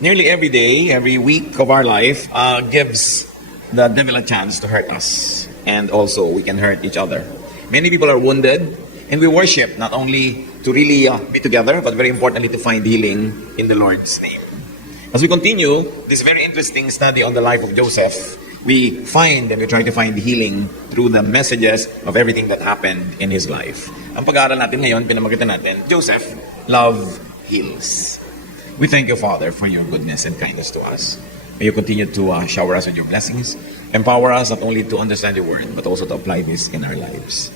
Nearly every day, every week of our life gives the devil a chance to hurt us. And also, we can hurt each other. Many people are wounded, and we worship not only to really be together, but very importantly to find healing in the Lord's name. As we continue this very interesting study on the life of Joseph, we find and we try to find healing through the messages of everything that happened in his life. Ang pag-aaral natin ngayon, pinamagitan natin, Joseph, love heals. We thank you, Father, for your goodness and kindness to us. May you continue to shower us with your blessings. Empower us not only to understand your word, but also to apply this in our lives.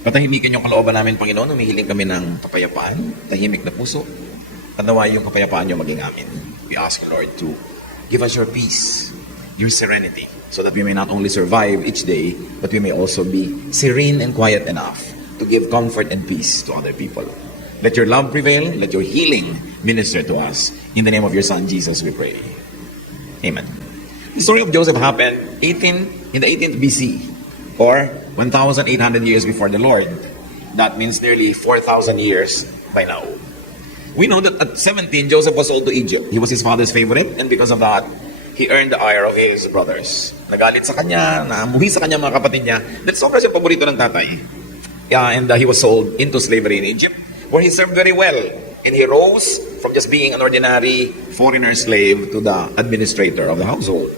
Patahimikin yung kalooban namin, Panginoon. Humihiling kami ng kapayapaan, tahimik na puso. At nawa yung kapayapaan nyo maging amin. We ask you, Lord, to give us your peace, your serenity, so that we may not only survive each day, but we may also be serene and quiet enough to give comfort and peace to other people. Let your love prevail. Let your healing minister to us. In the name of your Son, Jesus, we pray. Amen. The story of Joseph happened in the 18th BC, or 1,800 years before the Lord. That means nearly 4,000 years by now. We know that at 17, Joseph was sold to Egypt. He was his father's favorite, and because of that, he earned the ire of his brothers. Nagalit sa kanya, namuhi sa kanya mga kapatid niya, that sobra siyang paborito ng tatay. And he was sold into slavery in Egypt, where he served very well. And he rose from just being an ordinary foreigner slave to the administrator of the household.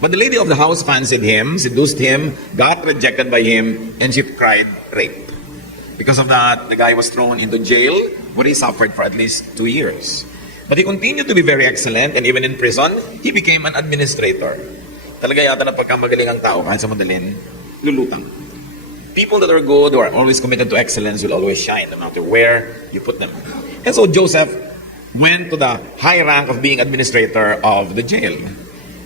But the lady of the house fancied him, seduced him, got rejected by him, and she cried rape. Because of that, the guy was thrown into jail, where he suffered for at least 2 years. But he continued to be very excellent, and even in prison, he became an administrator. Talaga yata na pagkamagaling ang tao, kahit sa madalin, lulutang. People that are good or are always committed to excellence will always shine, no matter where you put them. And so Joseph went to the high rank of being administrator of the jail.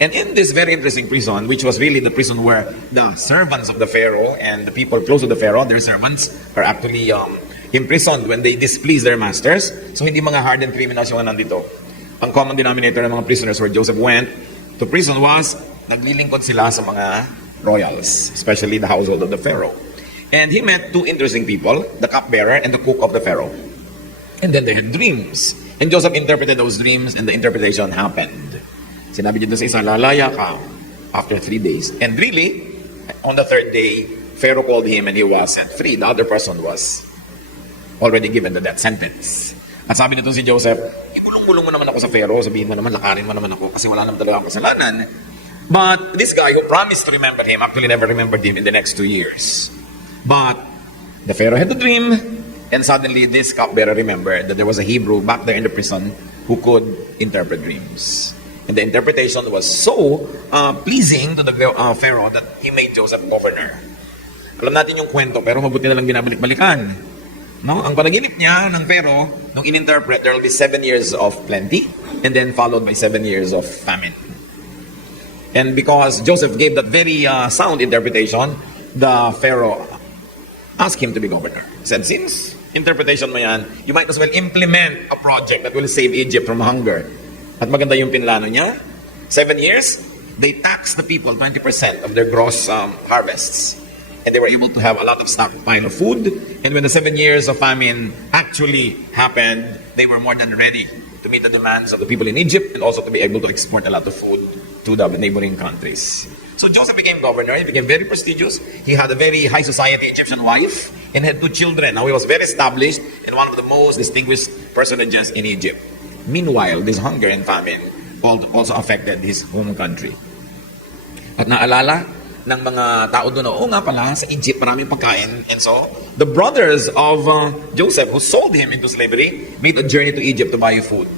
And in this very interesting prison, which was really the prison where the servants of the Pharaoh and the people close to the Pharaoh, their servants are actually imprisoned when they displease their masters. So hindi mga hardened criminals yung nandito. Ang common denominator ng mga prisoners where Joseph went to prison was naglilingkod sila sa mga royals, especially the household of the Pharaoh. And he met two interesting people, the cupbearer and the cook of the Pharaoh. And then they had dreams. And Joseph interpreted those dreams, and the interpretation happened. Sinabi niya doon sa isa, lalaya ka after 3 days. And really, on the 3rd day, Pharaoh called him and he was set free. The other person was already given the death sentence. At sabi nito si Joseph, ikulong-kulong mo naman ako sa Pharaoh, sabihin mo naman, lakarin mo naman ako kasi wala naman talaga akong kasalanan. But this guy who promised to remember him actually never remembered him in the next 2 years. But the Pharaoh had a dream, and suddenly this cupbearer remembered that there was a Hebrew back there in the prison who could interpret dreams. And the interpretation was so pleasing to the Pharaoh that he made Joseph governor. Alam natin yung kwento, pero mabuti na lang binabalik-balikan. No? Ang panaginip niya ng Pharaoh, nung in-interpret, there will be 7 years of plenty, and then followed by 7 years of famine. And because Joseph gave that very sound interpretation, the Pharaoh asked him to be governor. He said, since interpretation mo yan, you might as well implement a project that will save Egypt from hunger. At maganda yung pinlano niya. 7 years, they taxed the people 20% of their gross harvests. And they were able to have a lot of stockpile of food. And when the 7 years of famine actually happened, they were more than ready to meet the demands of the people in Egypt and also to be able to export a lot of food to the neighboring countries. So Joseph became governor. He became very prestigious. He had a very high society Egyptian wife and had 2 children. Now he was very established and one of the most distinguished personages in Egypt. Meanwhile, this hunger and famine also affected his home country. At naalala ng mga tao doon, oo nga pala, sa Egypt maraming pagkain. And so, the brothers of Joseph who sold him into slavery made a journey to Egypt to buy food.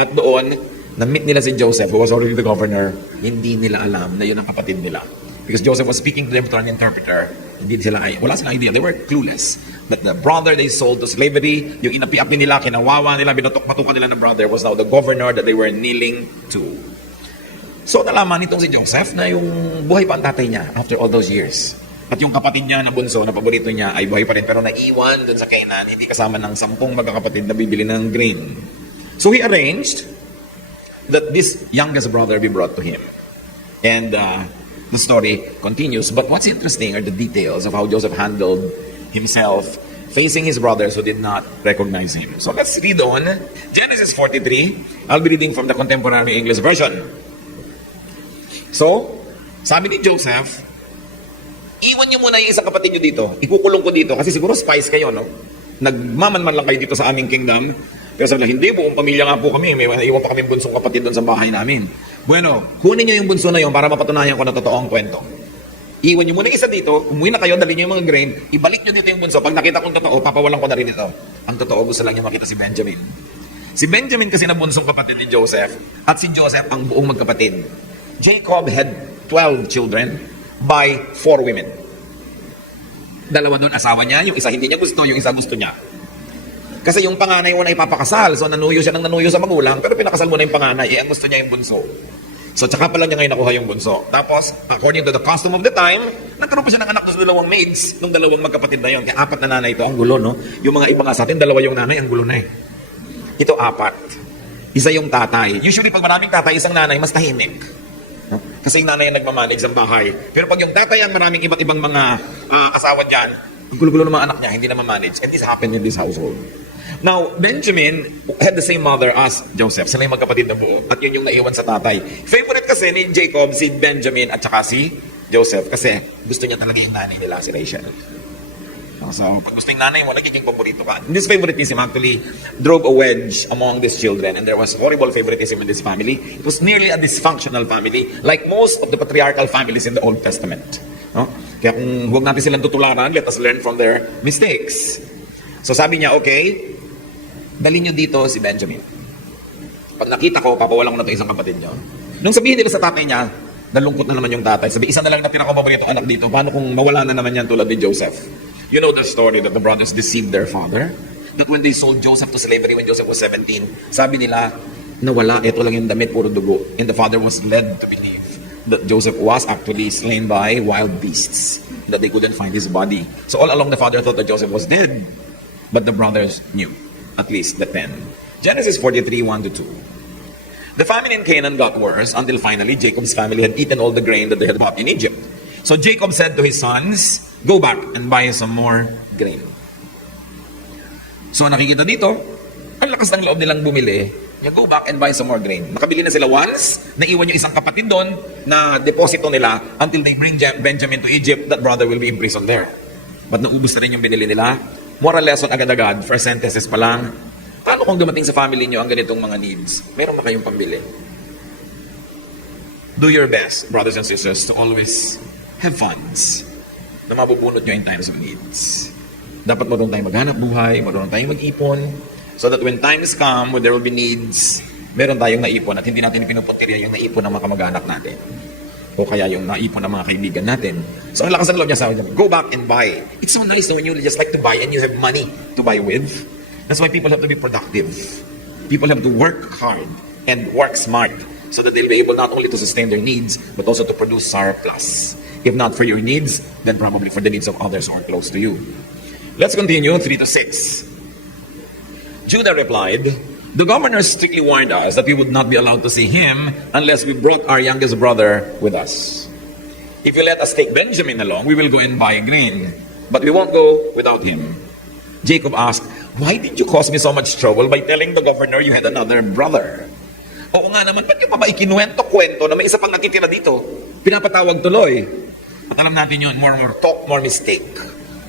At doon, na-meet nila si Joseph who was already the governor. Hindi nila alam na yun ang kapatid nila. Because Joseph was speaking to them through an interpreter. Wala silang idea. They were clueless. That the brother they sold to slavery, yung inapi-api nila, kinawawa nila, binatok-batukan nila ng brother was now the governor that they were kneeling to. So nalaman nitong si Joseph na yung buhay pa ang tatay niya after all those years. At yung kapatid niya na bunso, na paborito niya, ay buhay pa rin. Pero naiwan dun sa Canaan, hindi kasama ng 10 magkakapatid na bibili ng grain. So he arranged that this youngest brother be brought to him. And the story continues. But what's interesting are the details of how Joseph handled himself facing his brothers who did not recognize him. So let's read on. Genesis 43. I'll be reading from the Contemporary English Version. So, sabi ni Joseph, iwan niyo muna yung isang kapatid niyo dito. Ikukulong ko dito kasi siguro spies kayo, no? Nagmamanman lang kayo dito sa aming kingdom. Pero sabi lang, hindi, buong pamilya nga po kami. May iwan pa kami bunsong kapatid doon sa bahay namin. Bueno, kunin niyo yung bunso na yun para mapatunayan ko na totoo ang kwento. Iwan niyo muna yung isa dito, umuwi na kayo, dali niyo yung mga grain, ibalik niyo dito yung bunso. Pag nakita kong totoo, papawalan ko na rin ito. Ang totoo, gusto lang niya makita si Benjamin. Si Benjamin kasi na bunsong kapatid ni Joseph, at si Joseph ang buong magkapatid. Jacob had 12 children by 4 women. Dalawa doon asawa niya, yung isa hindi niya gusto, yung isa gusto niya. Kasi yung panganay mo na ipapakasal, so nanuyo siya ng nanuyo sa magulang, pero pinakasal mo na yung panganay, ang gusto niya yung bunso. So, tsaka pala niya ngayon nakuha yung bunso. Tapos, according to the custom of the time, nagkaroon pa siya ng anak ng dalawang maids, ng dalawang magkapatid na yun. Kaya apat na nanay ito, ang gulo, no? Yung mga iba nga sa atin, dalawa yung nanay, ang gulo na eh. Ito, apat. Isa yung tatay. Usually, pag maraming tatay, isang nanay, mas tahimik. No? Kasi yung nanay ang nagmamanage ng bahay. Pero pag yung tatay ang maraming iba't ibang mga asawa dyan, ang gulo-gulo ng mga anak niya, hindi na mamanage. And this happened in this household. Now, Benjamin had the same mother as Joseph. Sila yung magkapatid na buo. At yun yung naiwan sa tatay. Favorite kasi ni Jacob, si Benjamin at saka si Joseph. Kasi gusto niya talaga yung nanay nila, si Rachel. So, pag gusto yung nanay mo, nagiging paborito ka. This favoritism actually drove a wedge among these children. And there was horrible favoritism in this family. It was nearly a dysfunctional family, like most of the patriarchal families in the Old Testament. No? Kaya kung huwag natin silang tutularan, let us learn from their mistakes. So sabi niya, okay, dalhin niyo dito si Benjamin. Pag nakita ko, papawalan ko na ito isang kapatid niyo. Nung sabihin nila sa tatay niya, nalungkot na naman yung tatay. Sabi, isa na lang na pinakapaborito anak dito. Paano kung mawala na naman yan tulad ni Joseph? You know the story that the brothers deceived their father? That when they sold Joseph to slavery when Joseph was 17, sabi nila, nawala, ito lang yung damit, puro dugo. And the father was led to believe that Joseph was actually slain by wild beasts, that they couldn't find his body. So all along the father thought that Joseph was dead. But the brothers knew. At least the 10. Genesis 43, 1-2. The famine in Canaan got worse until finally Jacob's family had eaten all the grain that they had bought in Egypt. So Jacob said to his sons, go back and buy some more grain. So nakikita dito, ang lakas ng loob nilang bumili. Go back and buy some more grain. Nakabili na sila once, naiwan yung isang kapatid doon na deposito nila until they bring Benjamin to Egypt, that brother will be imprisoned there. But naubos na rin yung binili nila. Moral lesson agad-agad, first sentences pa lang. Paano kung dumating sa family nyo ang ganitong mga needs? Meron ba kayong pambili? Do your best, brothers and sisters, to always have funds na mabubunot nyo in times of needs. Dapat marunong tayong maghanap buhay, marunong tayong mag-ipon, so that when times come, when there will be needs, meron tayong naipon at hindi natin pinupuntirya yung naipon ng mga kamag-anak natin. O kaya yung naipon ng mga kaibigan natin. So ang lakas ng loob niya sa akin, go back and buy. It's so nice when you just like to buy and you have money to buy with. That's why people have to be productive. People have to work hard and work smart so that they'll be able not only to sustain their needs, but also to produce surplus. If not for your needs, then probably for the needs of others who are close to you. Let's continue, 3-6. Judah replied, the governor strictly warned us that we would not be allowed to see him unless we brought our youngest brother with us. If you let us take Benjamin along, we will go and buy grain, but we won't go without him. Jacob asked, why did you cause me so much trouble by telling the governor you had another brother? Oo nga naman, ba't yung pa ba ikinuwento-kwento na may isa pang nakitira dito? Pinapatawag tuloy. At alam natin yun, more talk, more mistake.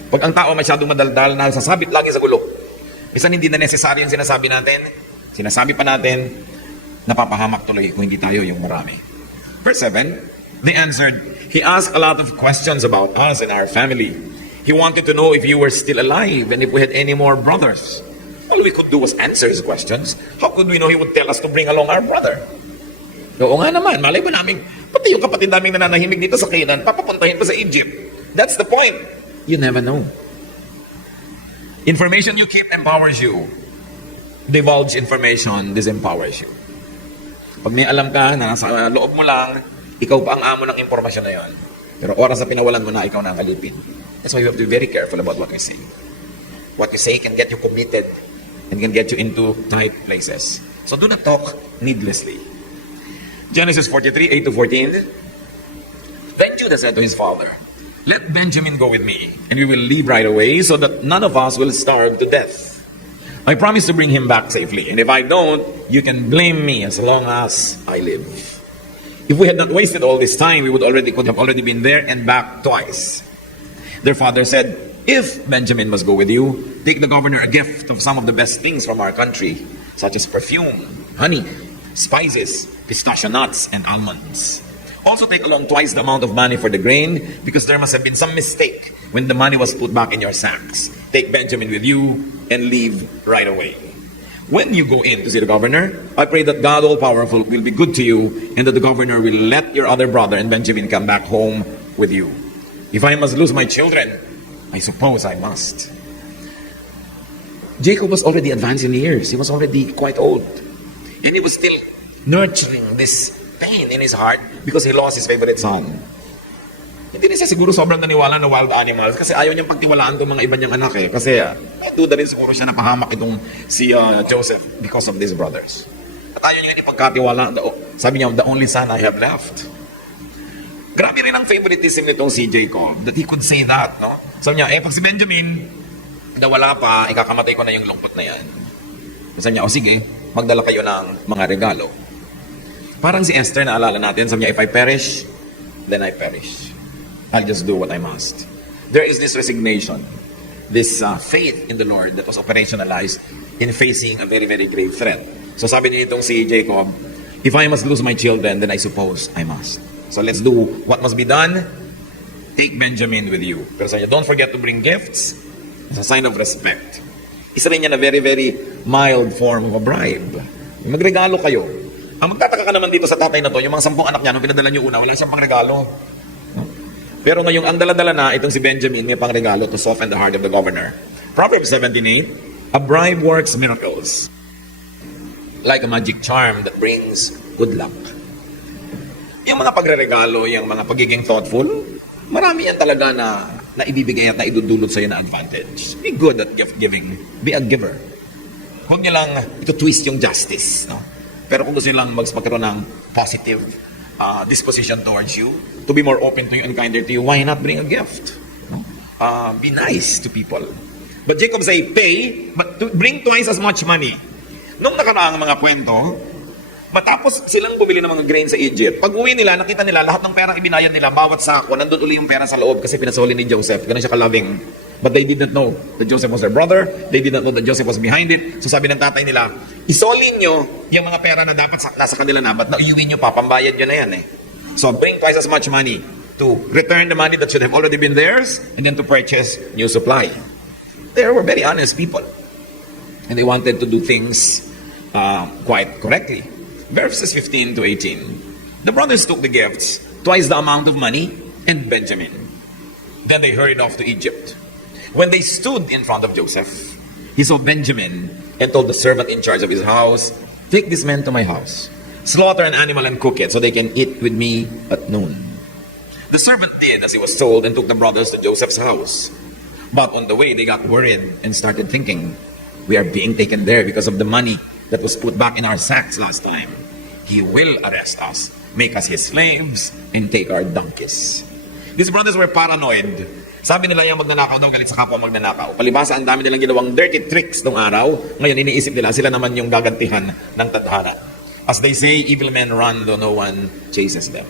Pag ang tao masyadong madaldal na sasabit lagi sa gulo, minsan hindi na necessary yung sinasabi natin, sinasabi pa natin, napapahamak tuloy kung hindi tayo yung marami. Verse 7, they answered, he asked a lot of questions about us and our family. He wanted to know if you were still alive and if we had any more brothers. All we could do was answer his questions. How could we know he would tell us to bring along our brother? Oo nga naman, malay ba namin, pati yung kapatid namin nananahimik dito sa Canaan, papapuntahin pa sa Egypt. That's the point. You never know. Information you keep empowers you. Divulge information disempowers you. Pag may alam ka na nasa loob mo lang, ikaw pa ang amo ng impormasyon na yon. Pero oras na pinawalan mo na, ikaw na ang alipin. That's why you have to be very careful about what you say. What you say can get you committed and can get you into tight places. So do not talk needlessly. Genesis 43, 8-14. Then Judah said to his father, Let Benjamin go with me, and we will leave right away so that none of us will starve to death. I promise to bring him back safely, and if I don't, you can blame me as long as I live. If we had not wasted all this time, we could have already been there and back twice. Their father said, if Benjamin must go with you, take the governor a gift of some of the best things from our country, such as perfume, honey, spices, pistachio nuts, and almonds. Also take along twice the amount of money for the grain, because there must have been some mistake when the money was put back in your sacks. Take Benjamin with you and leave right away. When you go in to see the governor, I pray that God All-Powerful will be good to you, and that the governor will let your other brother and Benjamin come back home with you. If I must lose my children, I suppose I must. Jacob was already advanced in years. He was already quite old. And he was still nurturing this pain in his heart because he lost his favorite son. Hindi rin siya siguro sobrang naniwala na wild animals kasi ayaw niyang pagtiwalaan itong mga iba niyang anak eh. Kasi may duda rin siguro siya na pahamak itong si Joseph because of these brothers. At ayaw niya ipagkatiwala. Sabi niya, the only son I have left. Grabe rin ang favoritism nitong si Jacob that he could say that. No? Sabi niya, pag si Benjamin na wala pa, ikakamatay ko na yung lungkot na yan. Sabi niya, sige, magdala kayo ng mga regalo. Parang si Esther, naalala natin, sabi niya, if I perish, then I perish. I'll just do what I must. There is this resignation, this faith in the Lord that was operationalized in facing a very, very grave threat. So sabi niya itong si Jacob, if I must lose my children, then I suppose I must. So let's do what must be done. Take Benjamin with you. Pero sabi niya, don't forget to bring gifts as a sign of respect. Isa rin niya na very, very mild form of a bribe. Magregalo kayo. Ang magtataka ka naman dito sa tatay na to, yung mga 10 anak niya, nung pinadala niyo una, wala siyang pangregalo. No? Pero ngayong ang dala-dala na, itong si Benjamin, may pangregalo to soften the heart of the governor. Proverbs 17:8, a bribe works miracles, like a magic charm that brings good luck. Yung mga pagre-regalo, yung mga pagiging thoughtful, marami yan talaga na ibibigay at na idudulot sa'yo na advantage. Be good at gift giving. Be a giver. Huwag niyo lang ito twist yung justice. No? Pero kung gusto nilang magkaroon ng positive disposition towards you, to be more open to you and kinder to you, why not bring a gift? No? Be nice to people. But Jacob say, pay, but to bring twice as much money. Nung nakaraang mga kwento, matapos silang bumili ng mga grain sa Egypt, pag uwi nila, nakita nila lahat ng perang ibinayad nila, bawat sako, nandun uli yung pera sa loob kasi pinasoli ni Joseph. Ganun siya ka-loving. But they did not know that Joseph was their brother. They did not know that Joseph was behind it. So sabi ng tatay nila, isolin nyo yung mga pera na dapat nasa kanila na, but iuwi nyo pa, pambayad nyo na yan eh. So bring twice as much money to return the money that should have already been theirs and then to purchase new supply. They were very honest people. And they wanted to do things quite correctly. Verses 15 to 18. The brothers took the gifts, twice the amount of money, and Benjamin. Then they hurried off to Egypt. When they stood in front of Joseph, he saw Benjamin and told the servant in charge of his house, take this man to my house, slaughter an animal and cook it so they can eat with me at noon. The servant did as he was told and took the brothers to Joseph's house. But on the way, they got worried and started thinking, we are being taken there because of the money that was put back in our sacks last time. He will arrest us, make us his slaves, and take our donkeys. These brothers were paranoid. Sabi nila yung magnanakaw daw galit sa kapwa magnanakaw. Palibasa, ang dami nilang ginawang dirty tricks nung araw. Ngayon, iniisip nila, sila naman yung gagantihan ng tadhana. As they say, evil men run though no one chases them.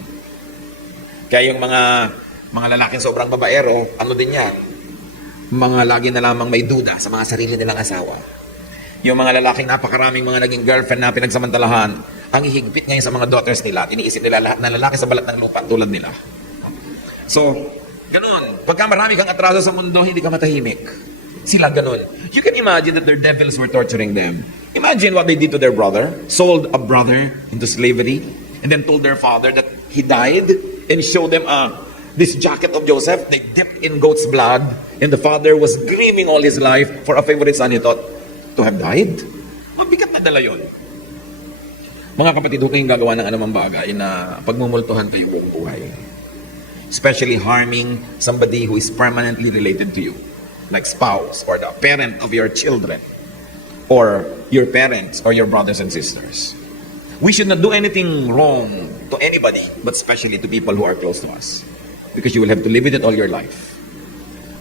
Kaya yung mga lalaking sobrang babaero, ano din yan? Mga lagi na lamang may duda sa mga sarili nilang asawa. Yung mga lalaking napakaraming mga naging girlfriend na pinagsamantalahan, ang ihigpit ngayon sa mga daughters nila, iniisip nila lahat na lalaki sa balat ng lupa tulad nila. So, ganun. Pagka marami kang atraso sa mundo, hindi ka matahimik. Sila ganun. You can imagine that their devils were torturing them. Imagine what they did to their brother. Sold a brother into slavery. And then told their father that he died. And showed them this jacket of Joseph. They dipped in goat's blood. And the father was grieving all his life for a favorite son he thought to have died. Mabigat na dala yun. Mga kapatid, huwag kayong gagawa ng anumang bagay na pagmumultuhan kayo buong buhay. Especially harming somebody who is permanently related to you, like spouse or the parent of your children, or your parents or your brothers and sisters. We should not do anything wrong to anybody, but especially to people who are close to us. because you will have to live with it all your life.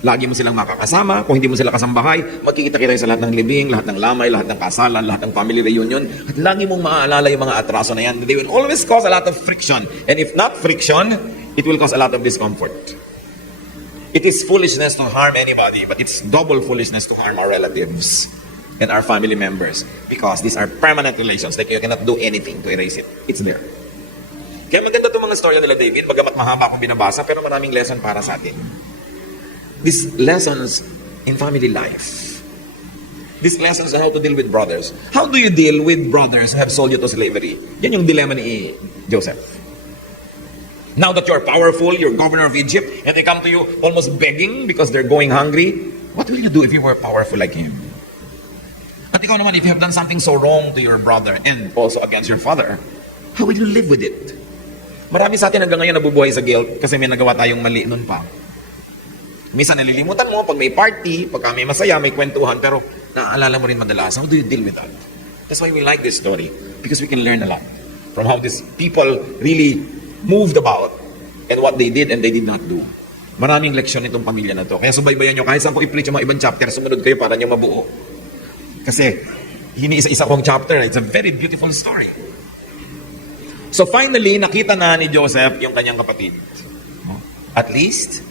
Lagi mo silang makakasama. Kung hindi mo sila kasambahay, magkikita-kita sa lahat ng libing, lahat ng lamay, lahat ng kasalan, lahat ng family reunion. At lagi mong maaalala yung mga atraso na yan. They will always cause a lot of friction. And if not friction, it will cause a lot of discomfort. It is foolishness to harm anybody, but it's double foolishness to harm our relatives and our family members, because these are permanent relations. Like, you cannot do anything to erase it. It's there. Kaya maganda itong mga storya nila David, bagamat mahaba akong binabasa, pero maraming lesson para sa atin. These lessons in family life. These lessons on how to deal with brothers. How do you deal with brothers who have sold you to slavery? Yan yung dilemma ni Joseph. Now that you're powerful, you're governor of Egypt, and they come to you almost begging because they're going hungry, what will you do if you were powerful like him? At ikaw naman, if you have done something so wrong to your brother and also against your father, how will you live with it? Marami sa atin hanggang ngayon nabubuhay sa guilt kasi may nagawa tayong mali nun pa. Minsan nalilimutan mo pag may party, pag may masaya, may kwentuhan, pero naaalala mo rin madalas. How do you deal with that? That's why we like this story, because we can learn a lot from how these people really moved about and what they did and they did not do. Maraming leksyon itong pamilya na to. Kaya subaybayan nyo, kahit saan ko i-preach yung mga ibang chapter, sumunod kayo para nyo mabuo. Kasi hiniisa-isa kong chapter, it's a very beautiful story. So finally, nakita na ni Joseph yung kanyang kapatid. At least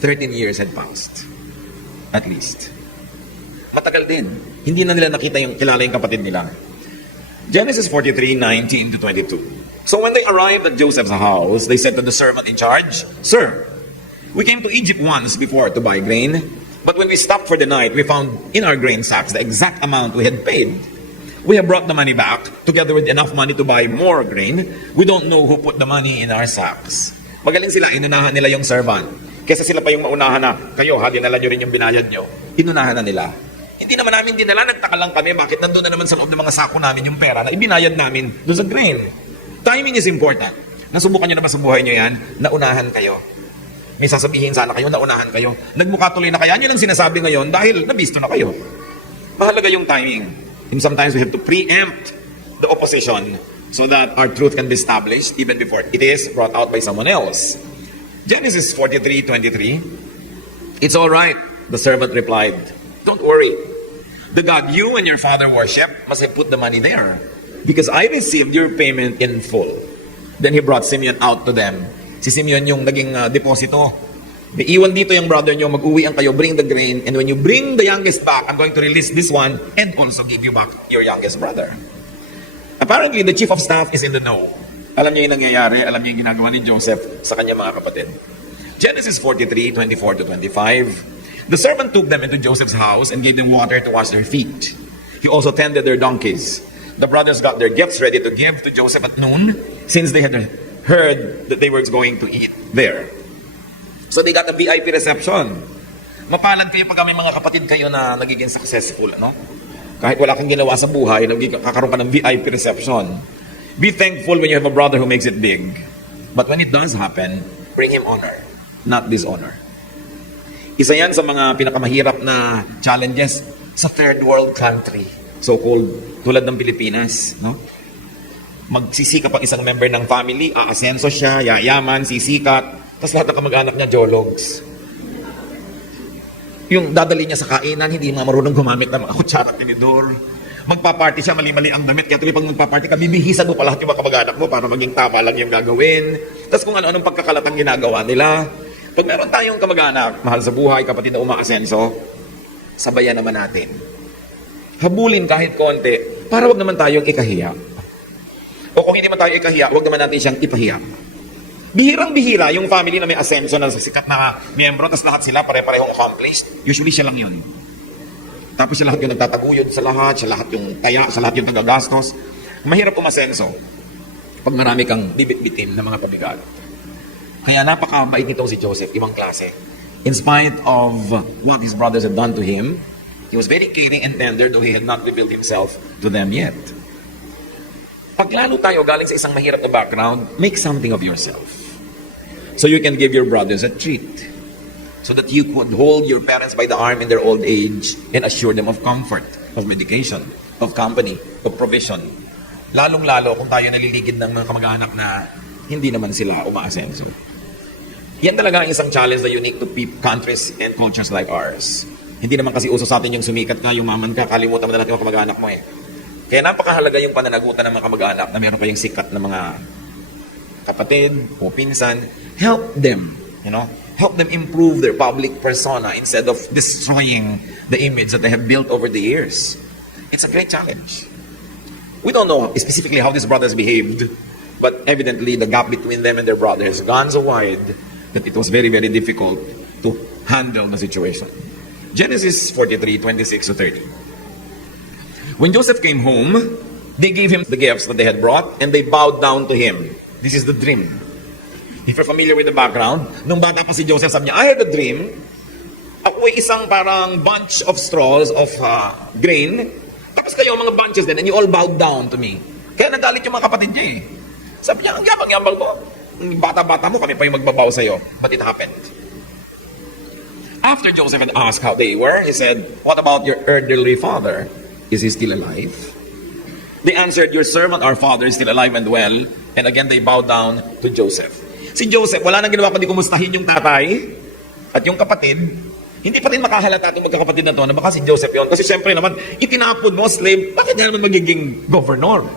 13 years had passed. At least. Matagal din. Hindi na nila nakita yung kilala yung kapatid nila. Genesis 43:19 to 22. So when they arrived at Joseph's house, they said to the servant in charge, "Sir, we came to Egypt once before to buy grain, but when we stopped for the night, we found in our grain sacks the exact amount we had paid. We have brought the money back, together with enough money to buy more grain. We don't know who put the money in our sacks." Magaling sila, inunahan nila yung servant. Kesa sila pa yung maunahan na, kayo ha, dinala nyo rin yung binayad nyo. Inunahan na nila. Hindi naman namin dinala, nagtaka lang kami, bakit nandun na naman sa loob ng mga sako namin yung pera na ibinayad namin doon sa grain. Timing is important. Nasubukan nyo na ba sa buhay nyo yan? Naunahan kayo. May sasabihin sana kayo, naunahan kayo. Nagmukha tuloy na kaya, yan ang sinasabi ngayon dahil nabisto na kayo. Mahalaga yung timing. And sometimes we have to preempt the opposition so that our truth can be established even before it is brought out by someone else. Genesis 43:23. "It's all right," the servant replied. "Don't worry. The God you and your father worship must have put the money there, because I received your payment in full." Then he brought Simeon out to them. Si Simeon yung naging deposito. May iwan dito yung brother nyo, mag-uwi ang kayo, bring the grain, and when you bring the youngest back, I'm going to release this one and also give you back your youngest brother. Apparently, the chief of staff is in the know. Alam niya yung nangyayari, alam niya yung ginagawa ni Joseph sa kanyang mga kapatid. Genesis 43:24 to 25. The servant took them into Joseph's house and gave them water to wash their feet. He also tended their donkeys. The brothers got their gifts ready to give to Joseph at noon, since they had heard that they were going to eat there. So they got a VIP reception. Mapalad kayo pag may mga kapatid kayo na nagiging successful, ano? Kahit wala kang ginawa sa buhay, kakaroon ka ng VIP reception. Be thankful when you have a brother who makes it big. But when it does happen, bring him honor, not dishonor. Isa yan sa mga pinakamahirap na challenges sa third world country, so-called tulad ng Pilipinas, no? Magsisikap ang isang member ng family, aasenso siya, yayaman, sisikat, tapos lahat ng kamag-anak niya, jologs. Yung dadali niya sa kainan, hindi mga marunong gumamit ng mga kutsara at tinidor. Magpa-party siya, mali-mali ang damit, kaya tuloy pag magpa-party ka, bibihisan mo pa lahat yung mga kamag-anak mo para maging tama lang yung gagawin. Tapos kung ano-anong pagkakalatang ginagawa nila. Pag meron tayong kamag-anak, mahal sa buhay, kapatid na umaasenso, sabayan naman natin. Habulin kahit konti, para wag naman tayong ikahiya. O kung hindi man tayo ikahiya, wag naman natin siyang ipahiya. Bihirang-bihira yung family na may asenso na sikat na miyembro, tapos lahat sila pare-parehong accomplished. Usually siya lang yun. Tapos siya lahat yung nagtataguyod sa lahat, siya lahat yung taya, sa lahat yung tagagastos. Mahirap umasenso pag marami kang bibit-bitin na mga pabigat. Kaya napakabait nitong si Joseph, ibang klase. In spite of what his brothers had done to him, he was very caring and tender, though he had not revealed himself to them yet. Pag lalo tayo galing sa isang mahirap na background, make something of yourself. So you can give your brothers a treat. So that you could hold your parents by the arm in their old age and assure them of comfort, of medication, of company, of provision. Lalong-lalo kung tayo naliligid ng mga kamag-anak na hindi naman sila umaasenso. Yan talaga ang isang challenge na unique to countries and cultures like ours. Hindi naman kasi uso sa atin yung sumikat ka, yumaman ka, kalimutan mo na lang yung kamag-anak mo eh. Kaya napakahalaga yung pananagutan ng mga kamag-anak na meron kayong sikat na mga kapatid o pinsan. Help them, help them improve their public persona instead of destroying the image that they have built over the years. It's a great challenge. We don't know specifically how these brothers behaved, but evidently the gap between them and their brother has gone so wide that it was very, very difficult to handle the situation. Genesis 43:26-30. When Joseph came home, they gave him the gifts that they had brought and they bowed down to him. This is the dream. If you're familiar with the background, nung bata pa si Joseph, sabi niya, I had a dream. Ako ay isang parang bunch of straws of grain. Tapos kayo mga bunches din and you all bowed down to me. Kaya nagalit yung mga kapatid niya eh. Sabi niya, ang yabang-yabang mo. Bata-bata mo, kami pa yung magbabaw sa'yo. But it happened. After Joseph had asked how they were, he said, what about your elderly father? Is he still alive? They answered, your servant, our father, is still alive and well. And again, they bowed down to Joseph. Si Joseph, wala nang ginawa kundi kumustahin yung tatay at yung kapatid. Hindi pa rin makahalata itong magkakapatid na to na baka si Joseph yon. Kasi syempre naman, itinapon mo, slave, bakit niya naman magiging governor?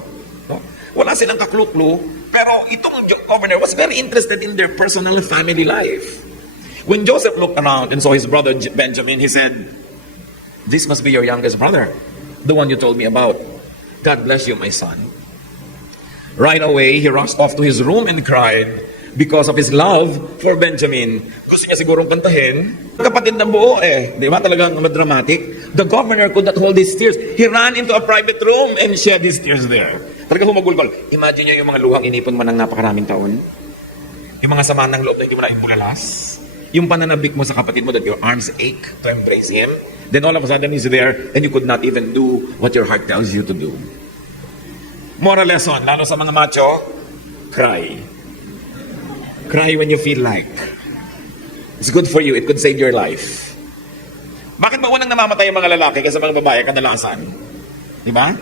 No? Wala silang kakluklu. Pero itong governor was very interested in their personal family life. When Joseph looked around and saw his brother Benjamin, he said, this must be your youngest brother, the one you told me about. God bless you, my son. Right away, he rushed off to his room and cried because of his love for Benjamin. Gusto niya sigurong kantahin. Kapatid ng buo eh. Di ba talagang madramatic? The governor could not hold his tears. He ran into a private room and shed his tears there. Talaga humagulgol. Imagine niyo yung mga luhang inipon mo ng napakaraming taon. Yung mga sama ng loob na hindi mo na ibulalas. Yung pananabik mo sa kapatid mo that your arms ache to embrace him. Then all of a sudden he's there and you could not even do what your heart tells you to do. Moral lesson, lalo sa mga macho, cry. Cry when you feel like. It's good for you. It could save your life. Bakit ba unang namamatay ang mga lalaki kaysa mga babae kadalasan? Di ba?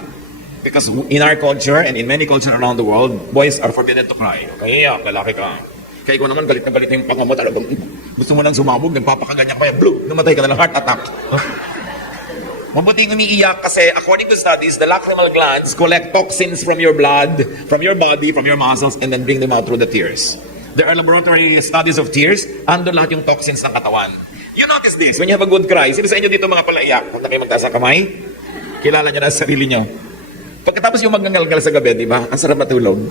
Because in our culture and in many cultures around the world, boys are forbidden to cry. Kaya lalaki ka. Kaya ikaw naman galit na yung panga mo. Talagang gusto mo lang sumabog, nagpapakaganyan ka. Blue, namatay ka na lang, heart attack. Mabuting umiiyak kasi according to studies, the lacrimal glands collect toxins from your blood, from your body, from your muscles, and then bring them out through the tears. There are laboratory studies of tears, andun lahat yung toxins ng katawan. You notice this, when you have a good cry, sino sa inyo dito mga palaiyak? Kung na kayo magtaas sa kamay, kilala niyo na sa sarili niyo. Pagkatapos yung magngangalgal sa gabi, di ba? Ang sarap matulog.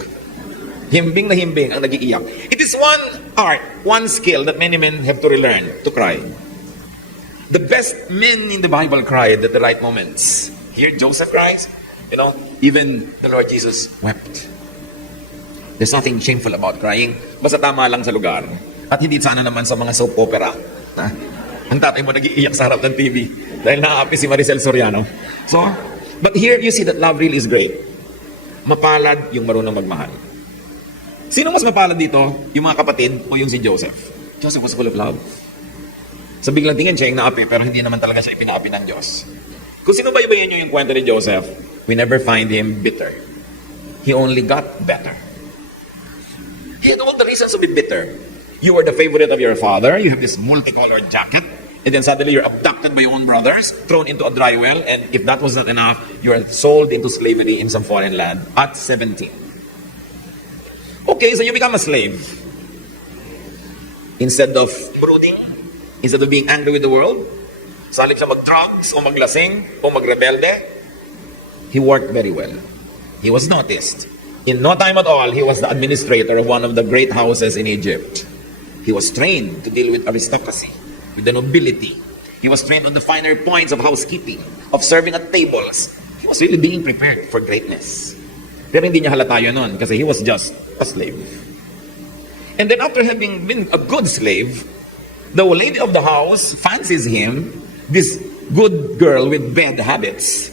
Himbing na himbing ang nag-iiyak. It is one art, one skill that many men have to relearn, to cry. The best men in the Bible cried at the right moments. Here, Joseph cries. Even the Lord Jesus wept. There's nothing shameful about crying. Basta tama lang sa lugar. At hindi sana naman sa mga soap opera. Ang tatay mo nag-iiyak sa harap ng TV dahil naaapi si Maricel Soriano. But here you see that love really is great. Mapalad yung marunong magmahal. Sino mas mapalad dito? Yung mga kapatid o yung si Joseph? Joseph was full of love. Sa biglang tingin siya yung naapi, pero hindi naman talaga siya ipinaapi ng Diyos. Kung sino ba ibayin niyo yung kwento ni Joseph, we never find him bitter. He only got better. He had all the reasons to be bitter. You were the favorite of your father, you have this multicolored jacket, and then suddenly you're abducted by your own brothers, thrown into a dry well, and if that was not enough, you are sold into slavery in some foreign land at 17. Okay, so you become a slave. Instead of brooding, instead of being angry with the world, sa halip siya mag-drugs o maglasing o magrebelde, he worked very well. He was noticed. In no time at all, he was the administrator of one of the great houses in Egypt. He was trained to deal with aristocracy, with the nobility. He was trained on the finer points of housekeeping, of serving at tables. He was really being prepared for greatness. Pero hindi niya halata yun nun kasi he was just a slave. And then after having been a good slave, the lady of the house fancies him, this good girl with bad habits,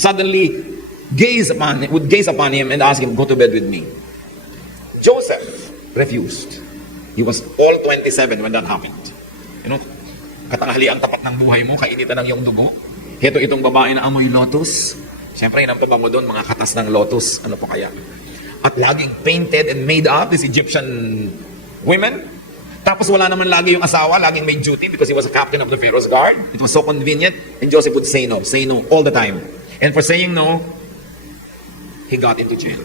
suddenly would gaze upon him and ask him, go to bed with me. Joseph refused. He was all 27 when that happened. Katanghali ang tapat ng buhay mo, kainitan ng iyong dugo. Itong babae na amoy lotus. Siyempre, inampaba mo doon, mga katas ng lotus. Ano po kaya? At laging painted and made up, these Egyptian women. Tapos wala naman lagi yung asawa, laging may duty because he was a captain of the Pharaoh's guard. It was so convenient. And Joseph would say no all the time. And for saying no, he got into jail.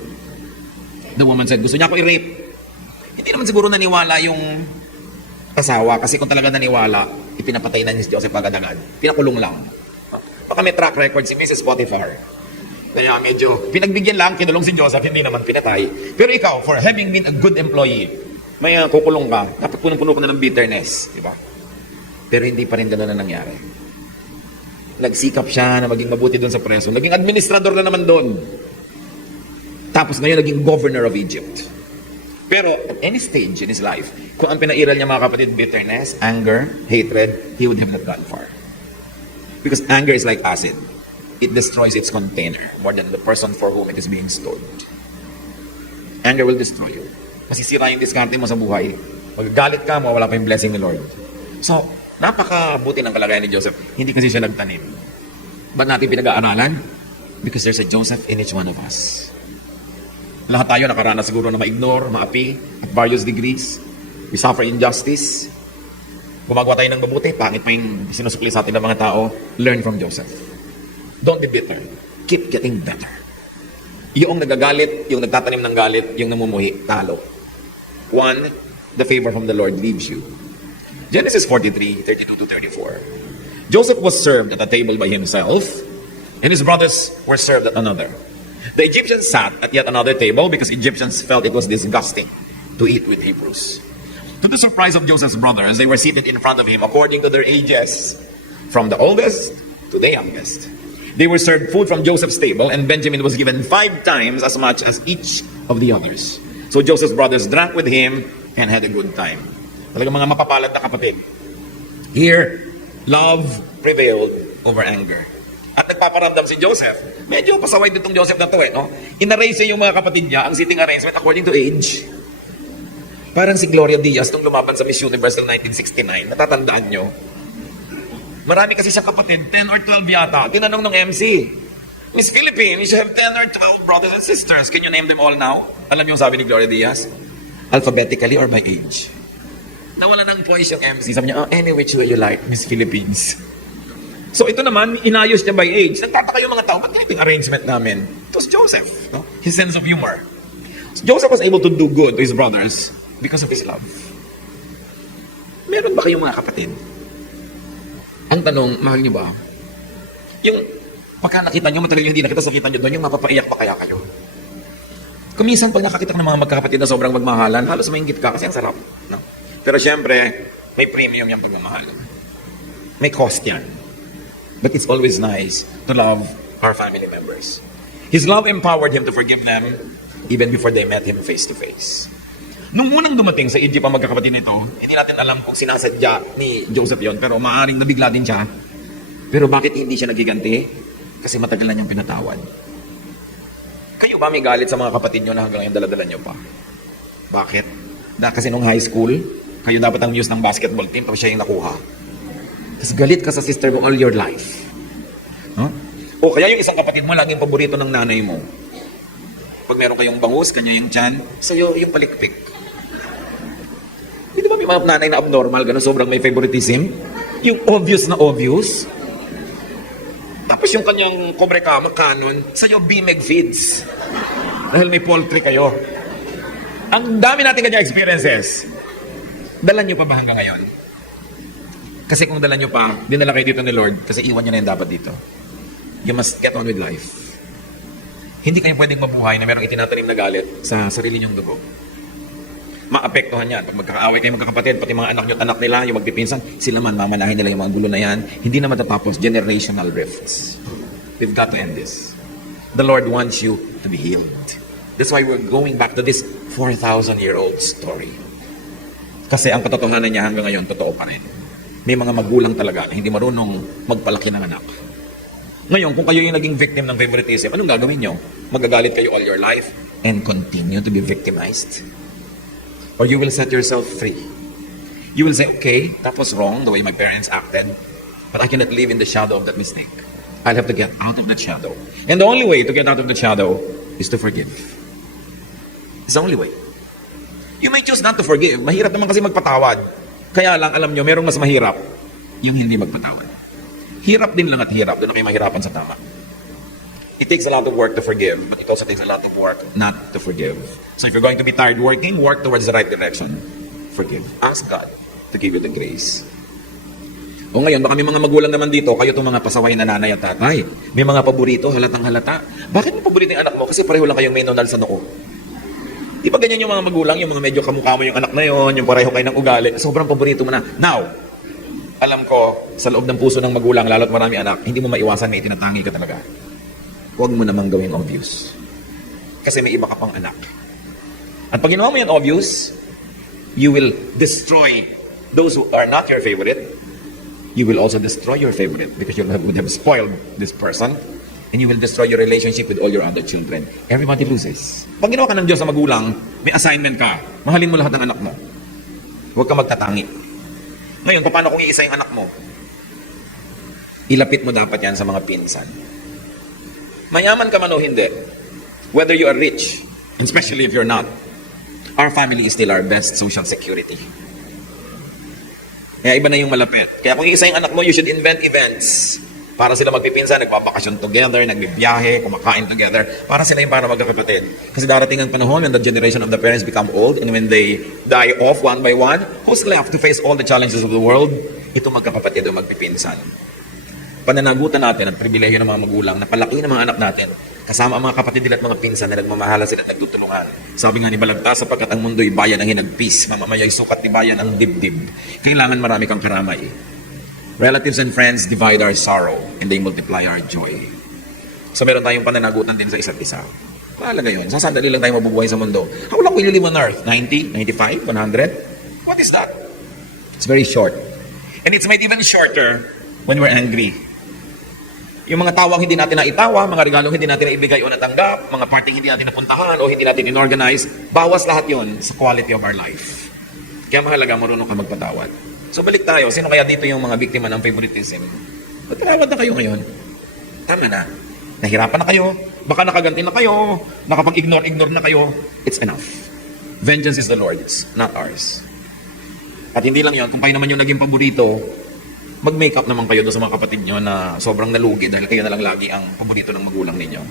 The woman said, gusto niya ako i-rape. Hindi naman siguro naniwala yung asawa kasi kung talaga naniwala, ipinapatay na ni Joseph agad-agad. Pinakulong lang. Baka may track record si Mrs. Potiphar. Kaya medyo pinagbigyan lang, kinulong si Joseph, hindi naman pinatay. Pero ikaw, for having been a good employee, may kukulong ka, dapat punong-puno ka na ng bitterness, di ba? Pero hindi pa rin gano'n na nangyari. Nagsikap siya na maging mabuti doon sa preso. Naging administrador na naman doon. Tapos ngayon naging governor of Egypt. Pero at any stage in his life, kung ang pinairal niya mga kapatid, bitterness, anger, hatred, he would have not gone far. Because anger is like acid. It destroys its container more than the person for whom it is being stored. Anger will destroy you. Masisira yung diskarte mo sa buhay. Magagalit ka, mawala pa yung blessing ni Lord. So, napakabuti ng kalagayan ni Joseph. Hindi kasi siya nagtanim. Ba't natin pinag-aaralan? Because there's a Joseph in each one of us. Lahat tayo nakaranas siguro na ma-ignore, maapi, at various degrees. We suffer injustice. Gumagawa tayo ng mabuti, pangit pa yung sinusukli sa atin ng mga tao. Learn from Joseph. Don't be bitter. Keep getting better. Yung nagagalit, yung nagtatanim ng galit, yung namumuhi, talo. 1, the favor from the Lord leaves you. Genesis 43, 32 to 34. Joseph was served at a table by himself, and his brothers were served at another. The Egyptians sat at yet another table because Egyptians felt it was disgusting to eat with Hebrews. To the surprise of Joseph's brothers, they were seated in front of him according to their ages, from the oldest to the youngest. They were served food from Joseph's table, and Benjamin was given 5 times as much as each of the others. So Joseph's brothers drank with him and had a good time. Talagang mga mapapalad na kapatid. Here, love prevailed over anger. At nagpaparamdam si Joseph. Medyo pasaway ditong Joseph na to no? In-arrange niya yung mga kapatid niya, ang seating arrangement according to age. Parang si Gloria Diaz nung lumaban sa Miss Universe ng 1969. Natatandaan nyo? Marami kasi siyang kapatid, 10 or 12 yata. Tinanong ng MC, Miss Philippines, you have 10 or 12 brothers and sisters. Can you name them all now? Alam niyo yung sabi ni Gloria Diaz? Alphabetically or by age? Nawala ng voice yung MC. Sabi niya, any which way you like, Miss Philippines. So ito naman, inayos niya by age. Nagtataka yung mga tao, ba't ganito yung arrangement namin? It was Joseph, no? His sense of humor. So Joseph was able to do good to his brothers because of his love. Meron ba kayong mga kapatid? Ang tanong, mahal niyo ba? Yung pagka nakita niyo, matagal yung hindi nakita, nakita niyo doon, yung mapapaiyak pa kaya kayo? Kuminsan pag nakakita ka ng mga magkakapatid na sobrang magmahalan, halos mainggit ka kasi ang sarap. No? Pero syempre, may premium yung pagmamahal. May cost yan. But it's always nice to love our family members. His love empowered him to forgive them even before they met him face to face. Nung unang dumating sa Egypt ang magkakapatid nito, hindi natin alam kung sinasadya ni Joseph yon, pero maaaring nabigla din siya. Pero bakit hindi siya nagiganti? Kasi matagal na niyang pinatawad. Kayo ba may galit sa mga kapatid niyo na hanggang ngayon dala-dala niyo pa? Bakit? Kasi nung high school, kayo dapat ang muse ng basketball team, tapos siya yung nakuha. Tapos galit ka sa sister mo all your life. Huh? O kaya yung isang kapatid mo, laging paborito ng nanay mo. Pag meron kayong bangus, kanya yung tiyan, sa'yo yung palikpik. Hindi ba may mga nanay na abnormal, ganun, sobrang may favoritism? Yung obvious na obvious. Tapos yung kanyang kobre kama, canon, sa'yo Bimeg feeds. Dahil may poultry kayo. Ang dami natin kanya experiences. Dala nyo pa ba hanggang ngayon? Kasi kung dala nyo pa, dinala kayo dito ni Lord, kasi iwan nyo na yung dapat dito. You must get on with life. Hindi kayo pwedeng mabuhay na merong itinatanim na galit sa sarili nyong dugo. Maapektuhan yan. Pag magkakaaway kayo magkakapatid, pati mga anak nyo at anak nila, yung magpipinsan, sila man, mamanahin nila yung mga gulo na yan. Hindi na matatapos, generational rifts. We've got to end this. The Lord wants you to be healed. That's why we're going back to this 4,000-year-old story. Kasi ang katotohanan niya hanggang ngayon, totoo pa rin. May mga magulang talaga na hindi marunong magpalaki ng anak. Ngayon, kung kayo yung naging victim ng favoritism, anong gagawin nyo? Magagalit kayo all your life and continue to be victimized? Or you will set yourself free. You will say, okay, that was wrong, the way my parents acted, but I cannot live in the shadow of that mistake. I'll have to get out of that shadow. And the only way to get out of the shadow is to forgive. It's the only way. You may choose not to forgive. Mahirap naman kasi magpatawad. Kaya lang, alam nyo, merong mas mahirap, yung hindi magpatawad. Hirap din lang at hirap. Doon na kayo mahirapan sa tama. It takes a lot of work to forgive, but it also takes a lot of work not to forgive. So if you're going to be tired working, work towards the right direction. Forgive. Ask God to give you the grace. O ngayon, baka may mga magulang naman dito, kayo itong mga pasaway na nanay at tatay. May mga paborito, halatang halata. Bakit mo paborito yung anak mo? Kasi pareho lang kayong may nonal sa noo. Di ba ganyan yung mga magulang, yung mga medyo kamukha mo yung anak na yon, yung pareho kayo ng ugali, sobrang paborito mo na. Now, alam ko, sa loob ng puso ng magulang, lalo't marami anak, hindi mo maiwasan, may itinatangi ka talaga. Huwag mo namang gawing obvious. Kasi may iba ka pang anak. At pag ginawa mo yan obvious, you will destroy those who are not your favorite. You will also destroy your favorite because you would have spoiled this person. And you will destroy your relationship with all your other children. Everybody loses. Pag ginawa ka ng Diyos sa magulang, may assignment ka. Mahalin mo lahat ng anak mo. Huwag ka magtatangi. Ngayon, paano kung iisa yung anak mo? Ilapit mo dapat yan sa mga pinsan. Mayaman ka man o hindi, whether you are rich, and especially if you're not, our family is still our best social security. Kaya iba na yung malapit. Kaya kung iisa yung anak mo, you should invent events para sila magpipinsan, nagbabakasyon together, nagbibiyahe, kumakain together, para sila yung para magkakapatid. Kasi darating ang panahon when the generation of the parents become old and when they die off one by one, who's left to face all the challenges of the world? Ito magkakapatid o magpipinsan. Pananagutan natin at pribileyo ng mga magulang na palaki ng mga anak natin, kasama ang mga kapatid nila at mga pinsan na nagmamahalan sila at nagtutulungan. Sabi nga ni Balagtas, sapagkat ang mundo'y bayan ng hinagpis, mamamaya'y sukat ni bayan ang dibdib. Kailangan marami kang karamay. Relatives and friends divide our sorrow and they multiply our joy. So meron tayong pananagutan din sa isa't isa. Mahalaga yun. Sasandali lang tayo mabubuhay sa mundo. How long will you live on earth? 90? 95? 100? What is that? It's very short. And it's made even shorter when we're angry. Yung mga tawang hindi natin naitawa, mga regalong hindi natin naibigay o natanggap, mga parting hindi natin napuntahan o hindi natin inorganize, bawas lahat yon sa quality of our life. Kaya mahalaga marunong ka magpatawad. So balik tayo, sino kaya dito yung mga biktima ng favoritism? Patawad na kayo ngayon. Tama na. Nahirapan na kayo, baka nakaganti na kayo, nakapag-ignore na kayo. It's enough. Vengeance is the Lord's, not ours. At hindi lang yun, kung kayo naman yung naging paborito, mag-makeup naman kayo doon sa mga kapatid nyo na sobrang nalugi dahil kayo na lang lagi ang paborito ng magulang ninyo.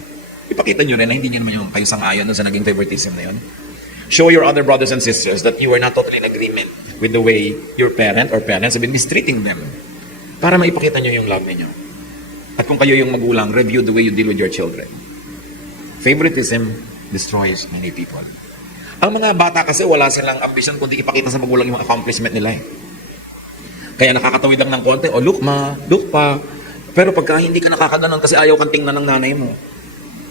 Ipakita nyo rin na hindi nyo naman yung kayo sang-ayon doon sa naging favoritism na yun. Show your other brothers and sisters that you are not totally in agreement with the way your parent or parents have been mistreating them para maipakita nyo yung love ninyo. At kung kayo yung magulang, review the way you deal with your children. Favoritism destroys many people. Ang mga bata kasi wala silang ambition kundi ipakita sa magulang yung accomplishment nila eh. Kaya nakakatawid lang ng konti, look ma, look pa. Pero pagka hindi ka nakakaganon kasi ayaw kang tingnan ng nanay mo,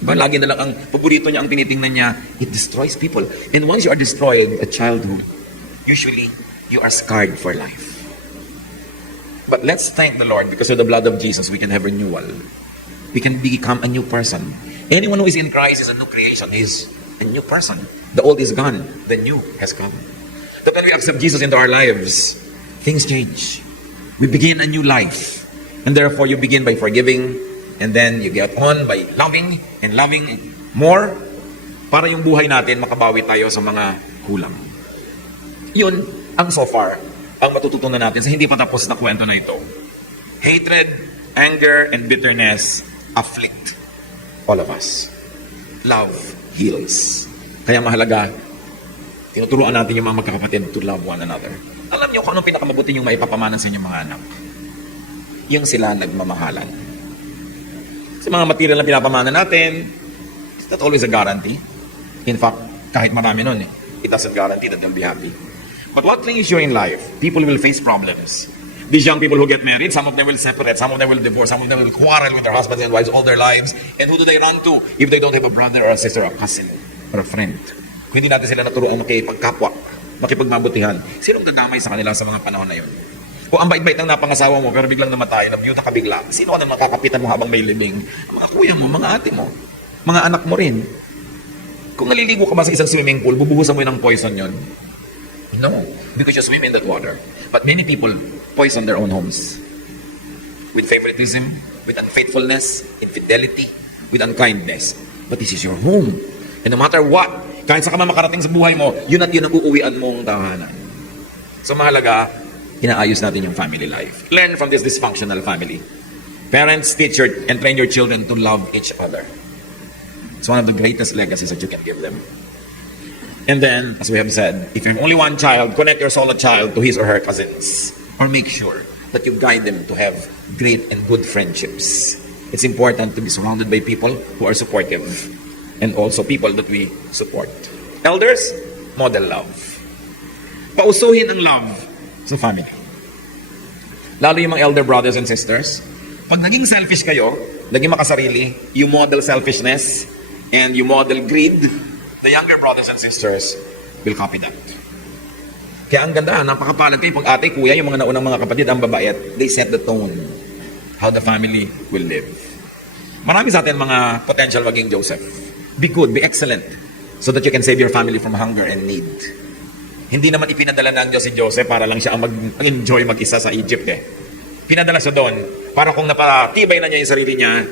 ba, lagi na lang ang paborito niya, ang tinitingnan niya, it destroys people. And once you are destroyed at childhood, usually you are scarred for life. But let's thank the Lord because of the blood of Jesus, we can have renewal. We can become a new person. Anyone who is in Christ is a new creation. He is a new person. The old is gone. The new has come. But when we accept Jesus into our lives, things change. We begin a new life. And therefore, you begin by forgiving, and then you get on by loving and loving more para yung buhay natin makabawi tayo sa mga kulang. Yun ang so far ang matututunan natin sa hindi pa tapos na kwento na ito. Hatred, anger, and bitterness afflict all of us. Love heals. Kaya mahalaga, tinuturuan natin yung mga magkakapatid to love one another. Alam niyo kung anong pinakamabuti yung maipapamanan sa inyong mga anak? Yung sila nagmamahalan. Sa mga material na pinapamana natin, it's not always a guarantee. In fact, kahit marami nun, it doesn't guarantee that they'll be happy. But what thing is sure in life, people will face problems. These young people who get married, some of them will separate, some of them will divorce, some of them will quarrel with their husbands and wives all their lives. And who do they run to if they don't have a brother or a sister or a cousin or a friend? Kung hindi natin sila naturuan makipagkapwa, makipagmabutihan, sinong dadamay sa kanila sa mga panahon na yun? Kung ang bait-bait ng napangasawa mo pero biglang namatay, nabiyuta ka bigla, sino ka na makakapitan mo habang may libing? Mga kuya mo, mga ate mo, mga anak mo rin. Kung naliligo ka ba sa isang swimming pool, bubuhusan mo yun ng poison yun? No, because you swim in that water. But many people poison their own homes. With favoritism, with unfaithfulness, infidelity, with unkindness. But this is your home. And no matter what, Kahit sa ka man makarating sa buhay mo, yun at yun ang uuwian mong tahanan. So mahalaga, inaayos natin yung family life. Learn from this dysfunctional family. Parents, teach and train your children to love each other. It's one of the greatest legacies that you can give them. And then, as we have said, if you have only one child, connect your solo child to his or her cousins. Or make sure that you guide them to have great and good friendships. It's important to be surrounded by people who are supportive and also people that we support. Elders, model love. Pausuhin ang love sa family. Lalo yung mga elder brothers and sisters, pag naging selfish kayo, naging makasarili, you model selfishness and you model greed, the younger brothers and sisters will copy that. Kaya ang ganda, napakapalad kayo pag ate, kuya, yung mga naunang mga kapatid, ang babae, they set the tone how the family will live. Marami sa atin mga potential maging Joseph. Be good, be excellent, so that you can save your family from hunger and need. Hindi naman ipinadala ng Diyos si Joseph para lang siya ang mag-enjoy mag-isa sa Egypt eh. Pinadala siya doon para kung napatibay na niya yung sarili niya,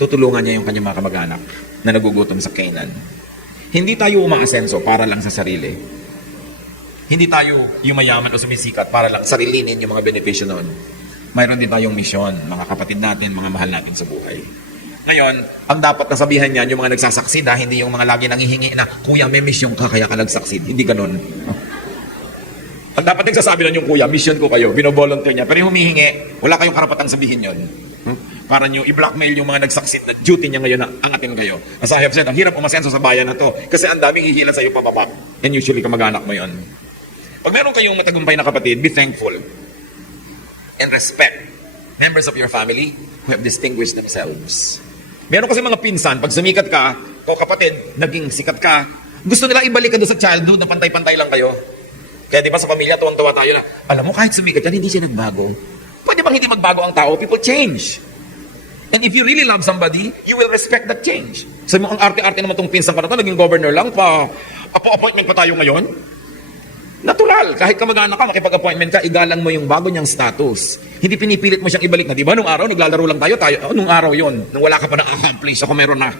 tutulungan niya yung kanyang mga kamag-anak na nagugutom sa Canaan. Hindi tayo umaasenso para lang sa sarili. Hindi tayo yumayaman o sumisikat para lang sarilinin yung mga benepisyo noon. Mayroon din tayong misyon, mga kapatid natin, mga mahal natin sa buhay. Ngayon, ang dapat nasabihan niyan yung mga nagsasucceed, hindi yung mga lagi nangihingi na, kuya, may mission ka, kaya ka nagsucceed. Hindi ganun. Ang dapat nagsasabi lang yung kuya, mission ko kayo, binovolunteer niya. Pero yung humihingi, wala kayong karapatang sabihin yun. Para nyo i-blackmail yung mga nagsucceed na duty niya ngayon na angatin kayo. As I have said, ang hirap umasenso sa bayan na to kasi ang daming hihila sa'yo papapa. And usually kamag-anak mo yun. Pag meron kayong matagumpay na kapatid, be thankful and respect members of your family who have distinguished themselves. Meron kasi mga pinsan, pag sumikat ka, o kapatid, naging sikat ka, gusto nila ibalik ka doon sa childhood na pantay-pantay lang kayo. Kaya di ba sa pamilya, tuwang-tuwa tayo na, alam mo, kahit sumikat yan, hindi siya nagbago. Pwede bang hindi magbago ang tao? People change. And if you really love somebody, you will respect that change. Sabi mo, ang arte-arte naman itong pinsan ka na ito, naging governor lang, appointment pa tayo ngayon. Natural, kahit kamag-anak ka, makipag-appointment ka, igalang mo yung bago niyang status. Hindi pinipilit mo siyang ibalik na, di ba? Nung araw, naglalaro lang tayo, nung araw yon, nung wala ka pa na-accomplish, ako meron na.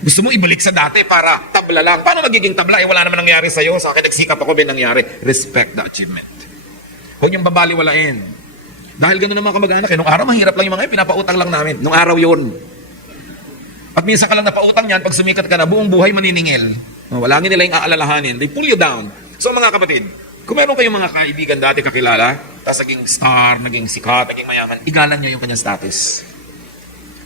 Gusto mo ibalik sa dati para tabla lang. Paano magiging tabla? Wala naman nangyari sa'yo. Sa akin, nagsikap ako, nangyari. Respect the achievement. Huwag niyong babaliwalain. Dahil gano'n naman kamag-anak, nung araw, mahirap lang yung mga pinapautang lang namin. Nung araw yon. At minsan ka lang napautang yan, pag sumikat ka na, buong buhay maniningil. Wala nila yung aalalahanin. They pull you down. So mga kapatid, kung meron kayong mga kaibigan dati kakilala, tapos naging star, naging sikat, naging mayaman, igalan niya yung kanyang status.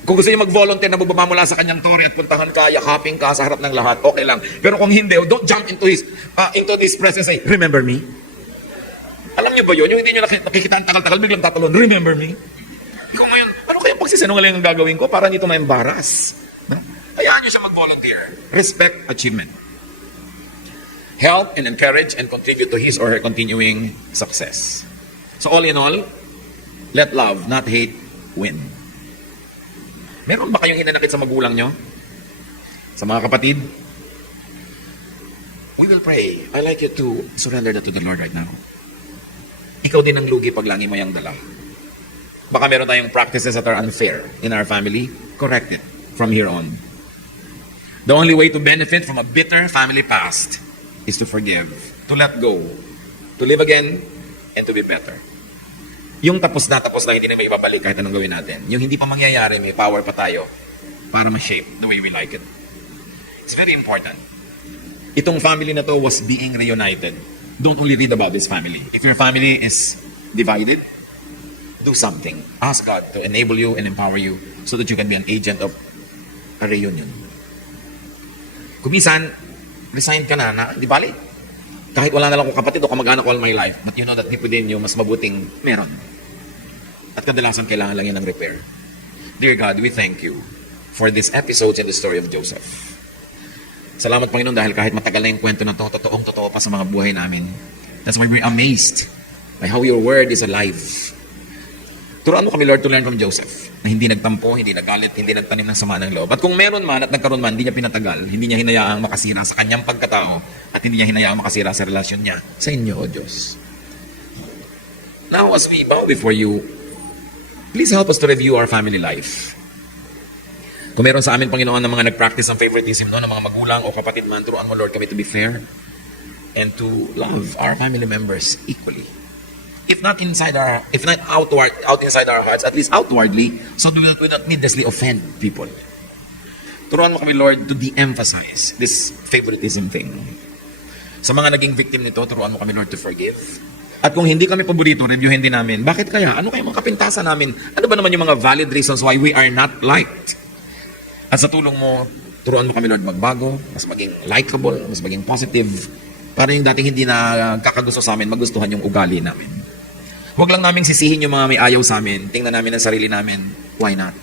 Kung gusto niyo mag-volunteer na bubaba mula sa kanyang tore at puntahan ka, yakapin ka sa harap ng lahat, okay lang. Pero kung hindi, don't jump into this presence and say, remember me? Alam niyo ba yun? Yung hindi niyo nakikita ang tagal-tagal, biglang tatalon, remember me? Kung ngayon, ano kayang pagsisinungaling ang gagawin ko para nito ma-embarrass? Hayaan niyo siya mag-volunteer. Respect achievement. Help and encourage and contribute to his or her continuing success. So all in all, let love, not hate, win. Meron ba kayong hinanakit sa magulang nyo? Sa mga kapatid? We will pray. I like you to surrender that to the Lord right now. Ikaw din ang lugi pag lagi mo yung dala. Baka meron tayong practices that are unfair in our family. Correct it from here on. The only way to benefit from a bitter family past is to forgive, to let go, to live again, and to be better. Yung tapos na, hindi na may ibabalik kahit anong gawin natin. Yung hindi pa mangyayari, may power pa tayo para ma-shape the way we like it. It's very important. Itong family na to was being reunited. Don't only read about this family. If your family is divided, do something. Ask God to enable you and empower you so that you can be an agent of a reunion. Kumisan, resign ka na, di bali. Kahit wala na lang akong kapatid o kamag-anak all my life, but you know that deep within you, mas mabuting meron. At kadalasan kailangan lang yan ng repair. Dear God, we thank you for this episode in the story of Joseph. Salamat Panginoon dahil kahit matagal na yung kwento na to, totoong-totoo pa sa mga buhay namin. That's why we're amazed by how your word is alive. Turuan mo kami, Lord, to learn from Joseph na hindi nagtampo, hindi nagalit, hindi nagtanim ng sama ng loob. At kung meron man at nagkaroon man, hindi niya pinatagal, hindi niya hinayaang makasira sa kanyang pagkatao at hindi niya hinayaang makasira sa relasyon niya sa inyo, O Diyos. Now, as we bow before you, please help us to review our family life. Kung meron sa amin, Panginoon, ng mga nag-practice ng favoritism, no, ng mga magulang o kapatid man, turuan mo, Lord, kami to be fair and to love our family members equally. If not out inside our hearts, at least outwardly, so we will not needlessly offend people. Turuan mo kami, Lord, to de-emphasize this favoritism thing. Sa mga naging victim nito, turuan mo kami, Lord, to forgive. At kung hindi kami paborito, reviewin din namin. Bakit kaya? Ano kaya mga kapintasan namin? Ano ba naman yung mga valid reasons why we are not liked? At sa tulong mo, turuan mo kami, Lord, magbago, mas maging likable, mas maging positive, para yung dating hindi na kakagusto sa amin, magustuhan yung ugali namin. Huwag lang namin sisihin yung mga may ayaw sa amin. Tingnan namin ang sarili namin. Why not?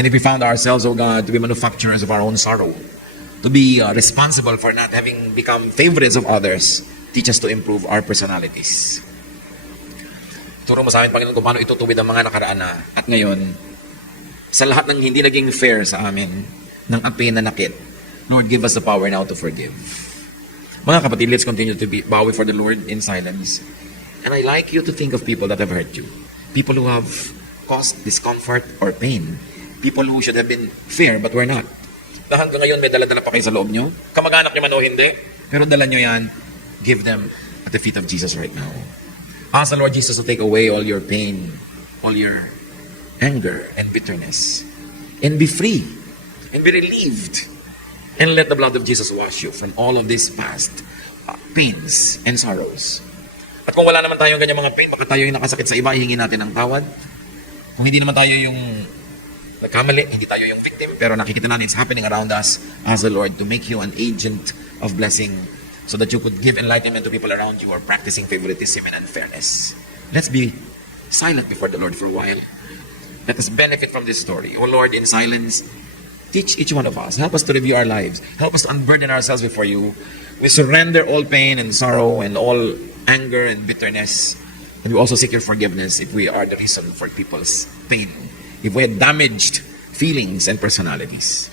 And if we found ourselves, oh God, to be manufacturers of our own sorrow, to be responsible for not having become favorites of others, teach us to improve our personalities. Turo mo sa amin, Panginoon, kung paano itutuwid ang mga nakaraan na. At ngayon, sa lahat ng hindi naging fair sa amin, ng api na nakit, Lord, give us the power now to forgive. Mga kapatid, let's continue to bow before the Lord in silence. And I like you to think of people that have hurt you. People who have caused discomfort or pain. People who should have been fair but were not. Na hanggang ngayon may dala-dala pa kayo sa loob nyo. Kamag-anak nyo man o hindi. Pero dala nyo yan. Give them at the feet of Jesus right now. Ask the Lord Jesus to take away all your pain, all your anger and bitterness. And be free. And be relieved. And let the blood of Jesus wash you from all of these past pains and sorrows. At kung wala naman tayong ganyan mga pain, baka tayo yung nakasakit sa iba, hihingi natin ng tawad. Kung hindi naman tayo yung nagkamali, hindi tayo yung victim, pero nakikita natin it's happening around us, ask the Lord to make you an agent of blessing so that you could give enlightenment to people around you who are practicing favoritism and unfairness. Let's be silent before the Lord for a while. Let us benefit from this story. O Lord, in silence, teach each one of us. Help us to review our lives. Help us to unburden ourselves before you. We surrender all pain and sorrow and all anger and bitterness. And we also seek your forgiveness if we are the reason for people's pain. If we had damaged feelings and personalities.